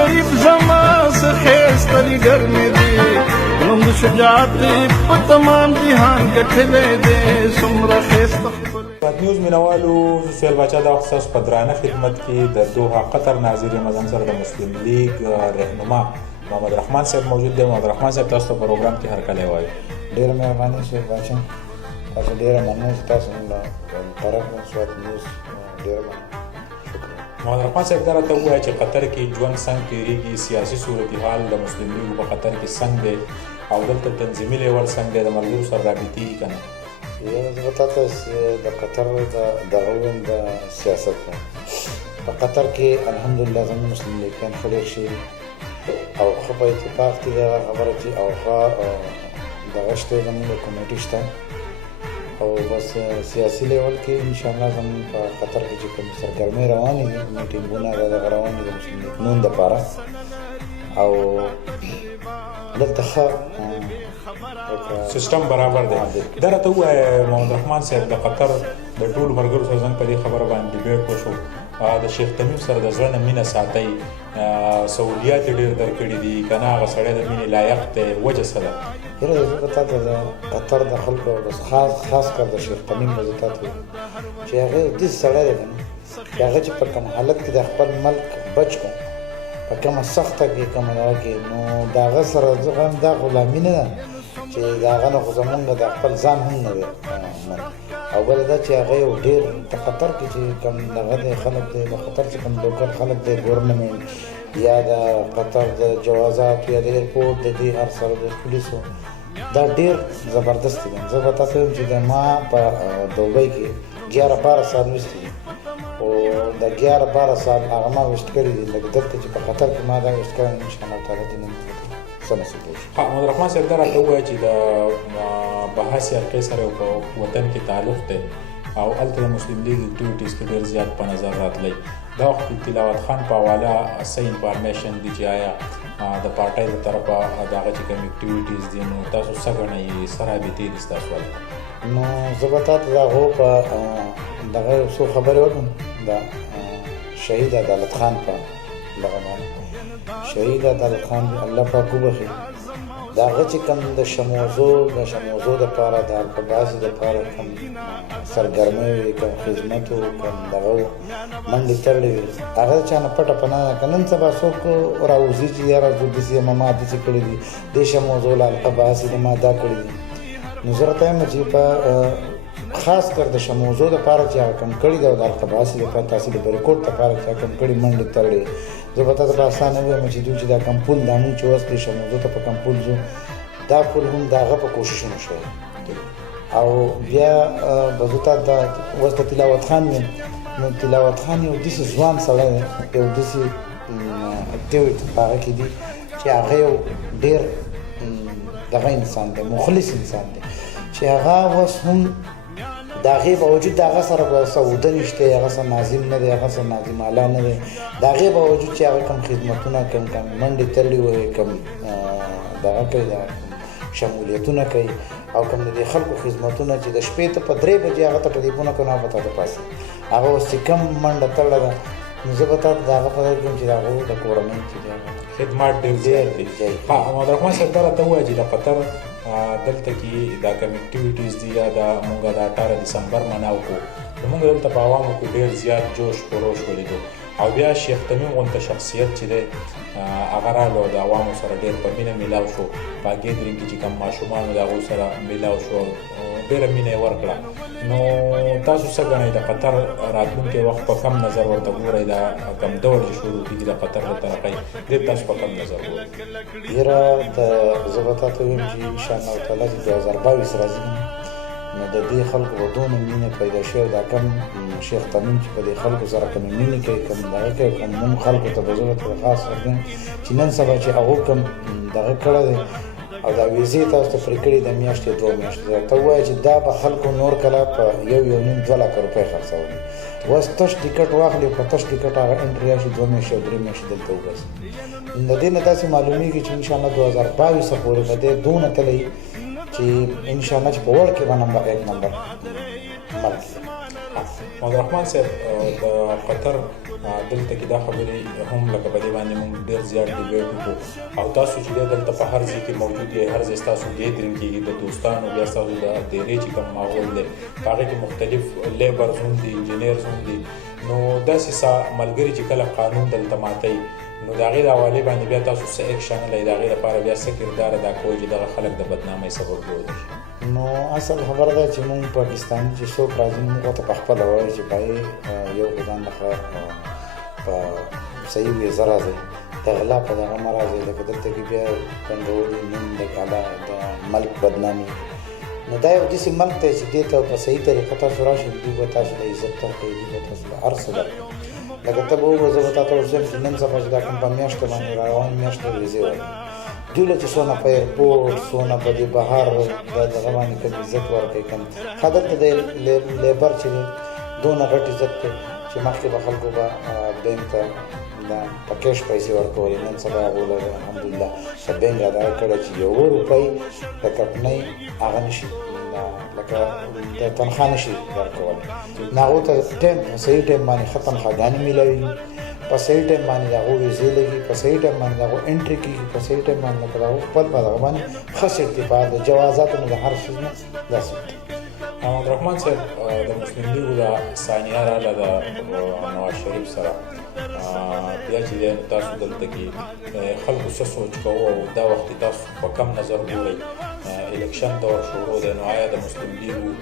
شریف زما څه ښایسته لیډر مې دی نوم د شجاعت په تمام جهان ګټلی دی څومره ښایسته نیوز مینوالو سهیل باچا دا وخت ستاسو په درانه خدمت کې د دوحه قطر ناظر یم زم سره د مسلم لیگ رهنما محمد رحمان صاحب موجود دی. محمد رحمان صاحب تاسو ته پروګرام کې هرکلی وایو. ډېره مهرباني سهیل باچا، تاسو ډېره مننه چې تاسو موږ طرف سوات نیوز ډېره مننه. محمد رحمان صاحب دا راته ووایه چې قطر کې ژوند څنګه تېرېږي، سیاسي صورتحال د مسلم لیګ په قطر کې څنګه دی او دلته تنظیمي لیول څنګه دی، د ملګرو سره رابطې دي که نه؟ زه به تاته د قطر دغه ووایم د سیاست په قطر کې الحمدلله زموږ مسلم لیګیان ښه ډېر شوي او ښه په اتفاق کې دغه خبره چې او ښه دغه شته زموږ کمیټي شته او بس سیاسي لیول کې انشاءالله زموږ په قطر کې چې کوم سرګرمۍ روانې دي میټینګونه دغه روان دي د مسلم لیګ نون دپاره او دلته ښه سیستم برابر دی. دا راته ووایه محمد رحمان صاحب د قطر د ټولو ملګرو سره زموږ په دې خبره باندې ډیبیټ وشو، د شیخ تمیم سره د زړه نه مینه ساتئ، سہولیات یې ډېر درکړي دي که نه، هغه سړی د مینې لایق دی، وجه څه ده؟ یاره زه به تا ته د قطر د خلکو بس خاص کر د شیخ تمیم به زه تا ته ووایم چې هغه داسې سړی دی که نه چې هغه چې په کوم حالت کې د خپل ملک بچ کړو په کومه سخته کې کومه دغه کې نو د هغه سره زه وایم دا غلامي نه ده چې د هغه نه خو زمونږ د خپل ځان هم نه دی او بله دا چې هغه یو ډېر د قطر کې چې کوم دغه دی خلک دی د قطر چې کوم لوکل خلک دی ګورنمنټ یا د قطر د جوازاتو یا د ایرپورټ د دې هر سره د پولیسو دا ډېر زبردست دي. زه به تاسو وایم چې د ما په دوبۍ کې 11-12 سال ویستي دي او د 11-12 سال هغه ما ویسټ کړي دي لکه دلته چې په قطر کې ما دا ویسټ کړی انشاءالله تعالی دې نن محمد رحمان صاحب دا راته ووایه چې د بحث حلقې سره په وطن کې تعلق دی او هلته د مسلم لیګ اکټیویټیز کې ډېر زیات په نظر راتلی. دا وخت تلاوت خان په حواله څه انفارمیشن دي چې آیا د پارټۍ له طرفه د هغه چې کوم اکټیویټیز دي نو تاسو څه ګڼئ، څه رابطې دي ستاسو هلته؟ نو زه به تا ته د هغو په دغه یو څو خبرې وکړم د شهید عدالت خان په دغه باندې. شهید عدالت خان الله پاک وبخي د هغه چې کوم د شموزو دپاره د القباسي دپاره کوم سرګرمۍ وي کوم خدمت و کوم دغه منډې تړلې وي هغه د چا نه پټه پناه نه که نن سبا څوک راوځي چې یاره زه داسې یم ما داسې کړي دي دې شموزو له القباسي د ما دا کړي دي نو زه راته یم چې په خاص کر د شموزو دپاره چې هغه کم کړي دي او د القباسي دپاره تحصیل بریکوټ دپاره چې هغه کم کړي منډې تړلې زه به تاسو په اسانه ووایم چې دوی چې دا کم پول دا مونږ چې اوس پرې شموزو ته په کم پول ځو دا پول هم د هغه په کوششونو شوی او بیا به زه تا دا اوس د تلاوت خان یم نو تلاوت خان یو داسې ځوان سړی دی یو داسې اکټیویټ په هغه کې دي چې هغه یو ډېر دغه انسان دی مخلص انسان دی چې هغه اوس هم د هغې باوجود د هغه سره به سوده نشته هغه سره ناظم نه دی هغه سره ناظم اعلی نه دی د هغې باوجود چې هغه کوم خدمتونه کوم منډې تړلې وي کوم دغه کوي شمولیتونه کوي او کوم د دې خلکو خدمتونه چې د شپې ته په 3 بجې هغه ته ټلیفونه کوي نو هغه به تا ته پاسي هغه اوس چې کوم منډه تړله ده نو زه به تا ته د هغه په ځای کوم چې د هغو د کورنۍ چې دی خدمات ډېر زیات دي. محمد رحمان صاحب دا راته ووایه چې د قطر دلته کې دا کوم اکټیویټیز دي یا د مونږ د 18 دسمبر مناو کړو نو مونږ دلته په عوامو کې ډېر زیات جوش خروش ولیدو او بیا شیخ تمیم غونته شخصیت چې دی هغه راغلو د عوامو سره ډېر په مینه میلاو شو په ګیدرینګ کې چې کوم ماشومان د هغو سره میلاو شو ډېره مینه یې ورکړه. نو تاسو څه ګڼئ د قطر راتلونکی وخت په کم نظر ورته ګورئ دا کم دور چې شروع کېږي د قطر له طرفه دې تاسو په کم نظر ګورئ؟ یاره زه به تا ته ویم چې انشاءالله تعالی چې 2022 راځي نو د دې خلکو به دونه مینه پیدا شوې دا کم شیخ تمیم چې په دې خلکو سره کومې مینې کوي کوم دغه کوي کوم نوم خلکو ته به زه ورته خاص ورکوم چې نن سبا چې هغو کوم دغه کړی دی او دا ویزې تاسو ته پرې کړي د میاشتې 2 میاشتې ته ووایه چې دا به خلکو نور کله په 1.5-2 لکه روپۍ خرڅولي اوس تش ټیکټ واخلي په تش ټیکټ هغه انټري راشي 2 میاشتې او 3 میاشتې دلته وباسي د دې نه داسې معلومیږي چې انشاءالله 2022 پورې به دی دونه تللی چې انشاءالله چې په ورلډ کې به نمبر 1 نمبر ملک عبدالرحمن صاحب د قطر دلته کې دا خبرې هم لکه په دې باندې موږ ډېر زیات ډیبیټ وکړو او تاسو چې دلته په هر ځای کې موجود یې هر ځای ستاسو ګیدرینګ کېږي د دوستانو بیا ستاسو د ډیرې چې کوم ماحول دی په هغې کې مختلف لیبرز هم دي انجینیرز هم دي نو داسې ملګري چې کله قانون دلته ماتوي نو د هغې د حوالې باندې بیا تاسو څه ایکشن لرئ د هغې لپاره بیا څه کردار ادا کوئ چې دغه خلک د بدنامۍ سبب جوړ شي نو اصل خبره ده چې موږ پاکستاني چې څوک راځي موږ ورته په خپله وایو چې بھائی یو خو ځان لخوا په صحیح ویزه راځئ د غلا په دغه مه راځئ لکه دلته کې بیا پنډولي نوم د کاله د ملک بدنامي نو دا یو داسې ملک دی چې دې ته په صحیح طریقه تاسو راشئ دوی به تاسو له عزت درکوي دوی به تاسو له هر څه درکوي لکه ته به وګورې زه به تا ته ورځم چې نن سبا چې دا کوم په میاشتو باندې را روان میاشتو ویزې وایي دوی له چې څونه په ایرپورټ څونه په دې بهر دغه باندې کوم عزت ورکوي کوم ښه دلته د لیبر چې دی دونه غټ عزت دی چې مخکې به خلکو به بینک ته دا په کیش پیسې ورکولې نن سبا هغو له الحمدلله په بینک ادا کړی چې 1 روپۍ د کټنۍ هغه نشي لکه د تنخوا نشي ورکولی نو هغو ته ټایم په صحیح ټایم باندې ښه تنخواګانې میلاوي په صحیح ټایم باندې د هغو ویزې لګي په صحیح ټایم باندې د هغو انټري کېږي په صحیح ټایم باندې لکه د هغو خپل په دغه باندې ښه سرتیفا د جوازاتو نه د هر څیز نه دا سرتیفا عبدالرحمن صاحب د مسلم لیګو د ثانیه راغله د نواز شریف سره بیا چې دی نو تاسو دلته کې خلکو څه سوچ کوو او دا وخت تاسو په کم نظر ګورئ الیکشن دور شروع دی نو آیا د مسلم لیګو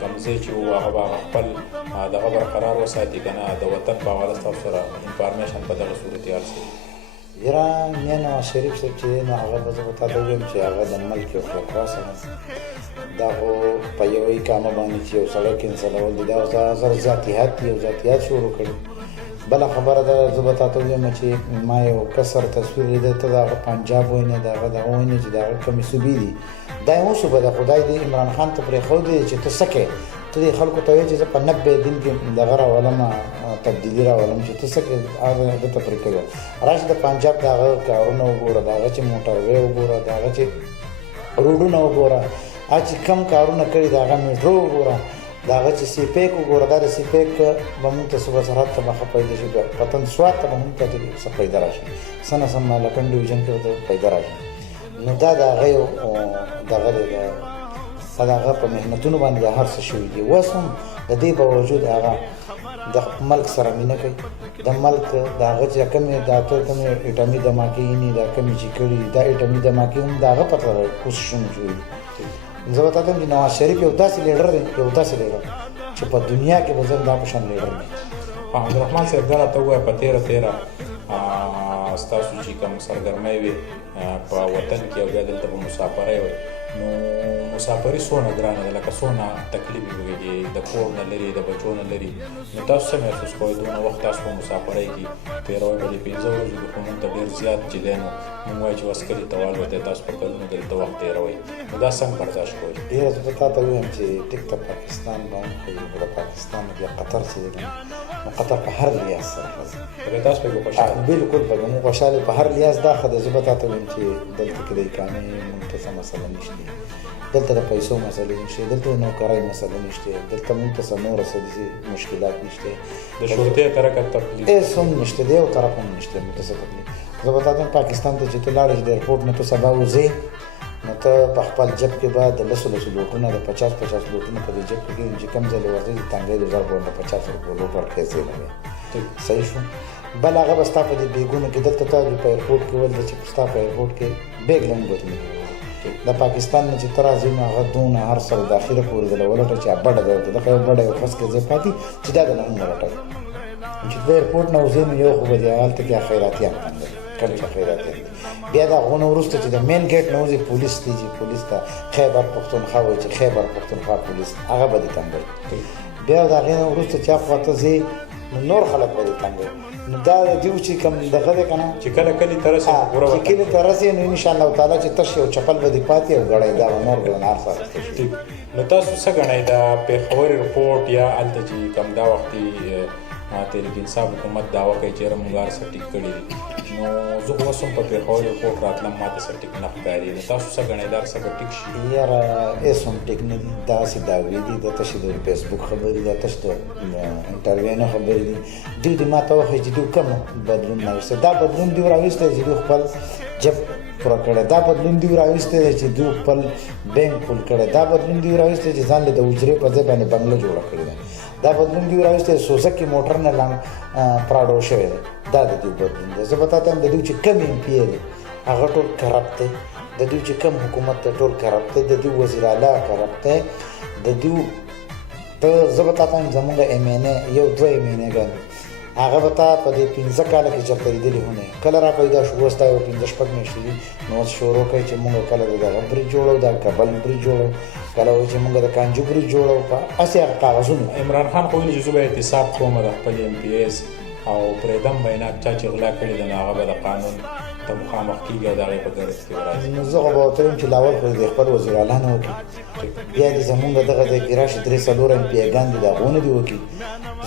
کوم ځای چې و هغه به خپل دغه برقرار وساتي که نه د وطن په حواله ستاسو سره انفارمیشن په دغه صورتحال سره یاره میا نواز شریف صاحب چې دی نو هغه به زه به تا ته ووایم چې هغه د ملک یو خلکواسه دا خو په یوه کامه باندې چې یو سړی کینسلول دي دا زر ذاتیات دي یو ذاتیات شروع کړي بله خبره ده زه به تا ته ووایم چې ما یو کسر تصویر لیده ته د هغه پنجاب وینه د هغه دغه وینه چې د هغه کومې صوبې دي دا یې صوبه ده خدای دې عمران خان ته پرېښودی چې ته څه کوې ته دې خلکو ته وایې چې زه په 90 دین کې دغه راولم تبدیلي راولم چې ته څه کوې هغه ده ته پرې کوې راشه د پنجاب د هغه کارونه وګوره د هغه چې موټروې وګوره د هغه چې روډونه وګوره هغه چې کم کارونه کړي د هغه میټرو وګوره د هغه چې سی پیک وګوره دا د سی پیک به مونږ ته صوبه سرحد ته به ښه پیدا شي وطن سواد ته به مونږ ته څه پیدا را شي څه نه سم لکن ډویژن کې به پیدا را شي نو دا د هغه یو دغه دی دا د هغه په محنتونو باندې دا هر څه شوي دي اوس هم د دې باوجود هغه د ملک سره مینه کوي د ملک د هغه چې کومې دا ته کومې اټامي دماکې یې دا کومې چې کړي دا اټامي دماکې هم د هغه پته کوششونه شوي زه به تا ته چې نواز شریف یو داسې لیډر دی یو داسې لیډر چې په دنیا کې به زه دا په شان لیډر دی عبدالرحمن صاحب دا راته ووایه په تېره ستاسو چې کوم سرګرمۍ وي په وطن کې او بیا دلته په مسافرۍ وي نو مسافري څونه ګرانه ده لکه څونه تکلیف وکړي د کور نه لري د بچو نه لري نو تاسو څه محسوس کوئ دونه وخت تاسو په مسافرۍ کې تېروئ په دې 15 ورځو کې خو موږ ته ډېر زیات چې دی نو موږ وایو چې اوس کلي ته والوتئ تاسو په کلونو دلته وخت تېروئ نو دا څنګه برداشت کوئ ډېره زه به تا ته ووایم چې ټیک ته پاکستان به هم ښایي خو د پاکستان نه بیا قطر چې دی نو قطر په هر لیاز سره ښه بیا تاسو پکې خوشحاله بالکل پکې موږ خوشحاله په هر لیاز دا ښه ده زه به تا ته ووایم چې دلته کې د اقامې موږ ته څه مسله نشته دلته د پیسو مسلې نشته دلته د نوکرۍ مسله نشته دلته موږ ته څه نور څه مشکلات نشته د شورتۍ طرفه تکلیف هېڅ هم نشته د یو طرف هم نشته موږ ته څه تکلیف زه به تا ته پاکستان ته چې ته لاړې چې د ایرپورټ نه ته سبا وځې نو ته په خپل جب کې به د 100 لوټونه د 50 لوټونه په دې جب کې چې کم ځای ورځي د تنګۍ د 1000 باندې 50 روپۍ لوټ ورکړې لګي صحیح شو بل هغه به ستا په دې بیګونو کې دلته ته په ایرپورټ کې ول چې ستا په ایرپورټ کې بیګ لنګ بوتل د پاکستان نه چې تر راځي نو هغه دونه هر سره داخله پورې د ولټه چې بڑا ده د یو بڑا یو خاص کې ځای پاتې چې دا د نه ولټه چې د ایرپورټ نه وځي یو خو به د حالت کې خیراتيان کله چې خیراتيان بیا دا غونو ورسته چې د مین ګیټ نه وځي پولیس دی چې پولیس ته خیبر پختونخوا وایي چې خیبر پختونخوا پولیس هغه به دې تنګوي بیا دا غینه ورسته چې خواته ځي نور خلک به دې تنګوي نو دا دیو چې کوم دغه دی که نه چې کله کلي ته رسي پوره چې کلي ته رسي نو انشاءالله تعالی چې تش یو چپل به دې پاتې او ګړی دا به نور به نار سره نو تاسو څه ګڼئ د پېښور ایرپورټ یا هلته چې کوم دا وختي تحریک انصاف حکومت دعوه کوي چې یاره موږ هر څه ټیک کړي دي نو زه خو اوس هم په پېښور ایرپورټ راتلم ماته څه ټیک نه ښکاري نو تاسو څه ګڼئ دا څه به ټیک شي یاره هېڅ هم ټیک نه دي داسې دعوې دي دا تشې د فیسبوک خبرې دا تش د انټرویو نه خبرې دي دوی دې ما ته وښایي چې دوی کوم بدلون راوستی دا بدلون دوی راوستی چې دوی خپل جب پوره کړی دا بدلون دوی راوستی دی چې دوی خپل بینک پول کړی دا بدلون دوی راوستی چې ځان له د حجرې په ځای باندې بنګله جوړه کړې ده دا بدلون دوی راوستی سوزکي موټر نه پراډو شوی دی دا د دوی بدلون دی زه به تا ته هم د دوی چې کوم ایم پی دی هغه ټول کرپټ دی د دوی چې کوم حکومت دی ټول کرپټ دی د دوی وزیر اعلی کرپټ دی د دوی ته زه به تا ته هم زمونږ ایم این ای یو دوه ایم این ایګانې هغه به تا په دې 15 کاله کې چېرته لیدلي هم نه کله را پیدا شو اوس دا یو 15 شپږ میاشتې دي نو اوس شروع کوي چې مونږ کله د دغه برج جوړو د کابل برج جوړو کله وایي چې مونږ د کانجو برج جوړو په هسې هغه کاغذونه عمران خان خو ویلي چې زه به احتساب کوم د خپل ایم پی ایز او پرېږدم به یې نه چا چې غلا کړي ده نو هغه به د قانون ته مخامخ کېږي او د هغې په ګرفت کې به راځي نو زه خو به ورته وایم چې لاول خو د خپل وزیر اعلی نه وکړي بیا دې زمونږ دغه ځای کې راشي 3-4 ایم پي ایګان دي د هغو نه دي وکړي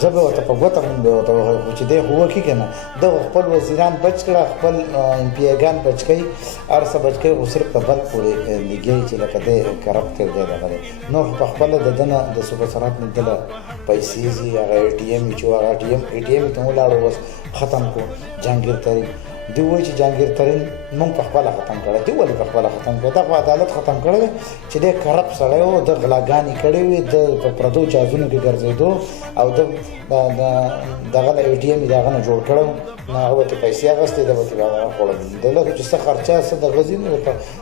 زه به ورته په ګوته هم به ورته وښیم خو چې دی خو وکړي که نه دغه خپل وزیران بچ کړه خپل ایم پي ایګان بچ کوي هر څه بچ کوي خو صرف په بل پورې لګوي چې لکه دی کرپټ دی دغه دی نور خو په خپله د ده نه د صوبه سرحد نه دله پیسې ځي هغه اے ټي ایم چې هغه اے ټي ایم ته ولاړو بس ختم کړو جهانګیر ترین دوی وایي چې جهانګیر ترین موږ په خپله ختم کړی دوی ولې په خپله ختم کړی دا خو عدالت ختم کړی دی چې دی کرپ سړی و د غلاګانې کړې وې د په پردو جهازونو کې ګرځېدو او د دغه له اے ټي ایم یې د هغه نه جوړ کړی نو هغه به ترې پیسې اخیستې ده به ترې هغه خوړل دله چې څه خرچه څه دغه ځي نو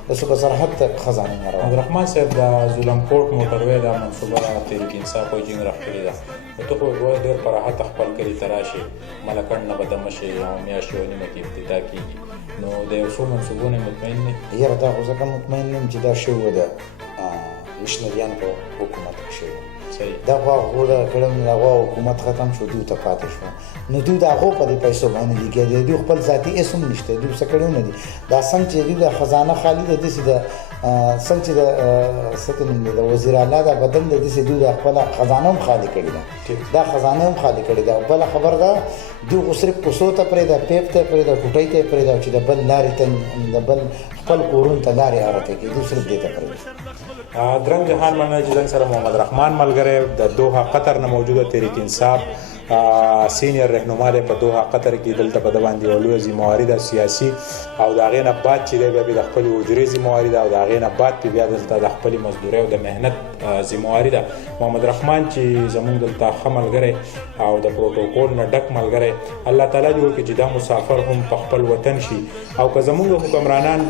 د صوبه سرحد ته خزانې نه روانه عبدالرحمن صاحب د ظلم کوټ موټروی دا منصوبه تحریک انصاف او جنګ راښکلې ده نو ته خو وایي ډېر په راحته خپل کلي ته راشې ملکڼ نه به دمه شې او میاشت یوه نیمه کې افتتاح کېږي نو د یو څو منصوبو نه مطمئن نه یاره دا خو ځکه مطمئن یم چې دا شوي وه د مشنریان په حکومت کې شوي دا خو هغو دغه کړی نو د هغو حکومت ختم شو دوی ته پاتې شو نو دوی د هغو په دې پیسو باندې لګیا دي دوی خپل ذاتي هېڅ هم نشته دوی څه کړي نه دي دا څنګه چې دوی د خزانه خالي ده داسې د څنګه چې د څه ته نوم دی د وزیر اعلی دا بدن دی داسې دوی د خپله خزانه هم خالي کړې ده دا خزانه هم خالي کړې ده بله خبر ده دوی خو صرف کوڅو ته پرېږده پیپ ته یې پرېږده ټوټۍ ته یې پرېږده چې د بل لارې ته د بل خپل کورونو ته لارې هارته کړي دوی صرف دې ته پرېږده درنګ جهان مننه چې زنګ سره محمد رحمان ملګری د دوحه قطر نه موجوده تحریک انصاف سینیر رهنما دی په دوحه قطر کې دلته په ده باندې یوه لویه ذمهواري ده سیاسي او د هغې نه بعد چې دی بیا د خپلې حجرې ذمهواري ده او د هغې نه بعد بیا دلته د خپلې مزدورۍ او د محنت ذمهواري ده محمد رحمان چې زمونږ دلته ښه ملګری او د پروټوکول نه ډک ملګری الله تعالی دې وکړي چې دا مسافر هم په خپل وطن شي او که زمونږ حکمرانان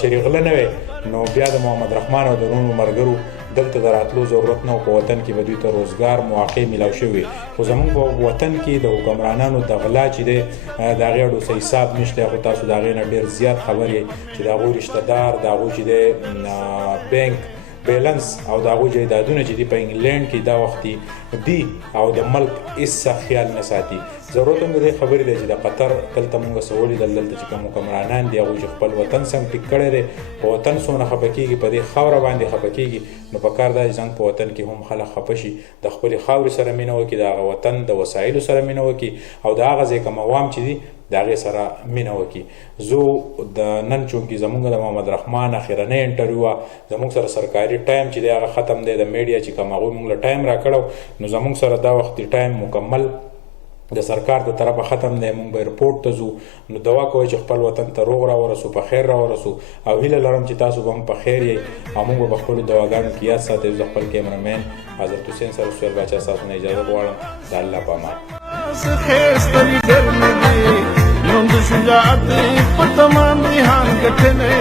چېرې غله نه وی نو بیا د محمد رحمان او د نورو ملګرو دلته د راتلو ضرورت نه و په وطن کې به دوی ته روزګار مواقع میلاو شوي خو زمونږ په وطن کې د حکمرانانو د غلا چې دی د هغې اډو څه حساب نشته خو تاسو د هغې نه ډېر زیات خبر یې چې د هغوی رشته دار د هغوی چې دی بینک بیلنس او د هغوی جایدادونه چې دي په انګلینډ کې دا وخت دي او د ملک هېڅ خیال نه ساتي ضرورت هم د دې خبرې دی چې د قطر دلته مونږ څه ولیدل دلته چې کوم حکمرانان دي هغوی چې خپل وطن سم ټیک کړی دی په وطن څونه خفه کېږي په دې خاوره باندې خفه کېږي نو په کار دا چې زموږ په وطن کې هم خلک خفه شي د خپلې خاورې سره مینه وکړي د هغه وطن د وسایلو سره مینه وکړي او د هغه ځای کوم عوام چې دي د هغې سره مینه وکړي زه د نن چونکې زمونږ د محمد رحمان اخرنۍ انټرویو وه زمونږ سره سرکاري ټایم چې دی هغه ختم دی د میډیا چې کوم هغوی مونږ له ټایم راکړی نو زمونږ سره دا وختي ټایم مکمل د سرکار د طرفه ختم دی مونږ به ایرپورټ ته ځو نو دعا کوئ چې خپل وطن ته روغ راورسو په خیر راورسو او هیله لرم چې تاسو به هم په خیر یئ او مونږ به په خپلو دواګانو کې یاد ساتئ زه خپل کیمرامین حضرت حسین سره سهیل باچا صاحب نه اجازه غواړم د الله په امان ښایسته لیډر مې دی نوم د شجاعت په تمام جهان ګټلی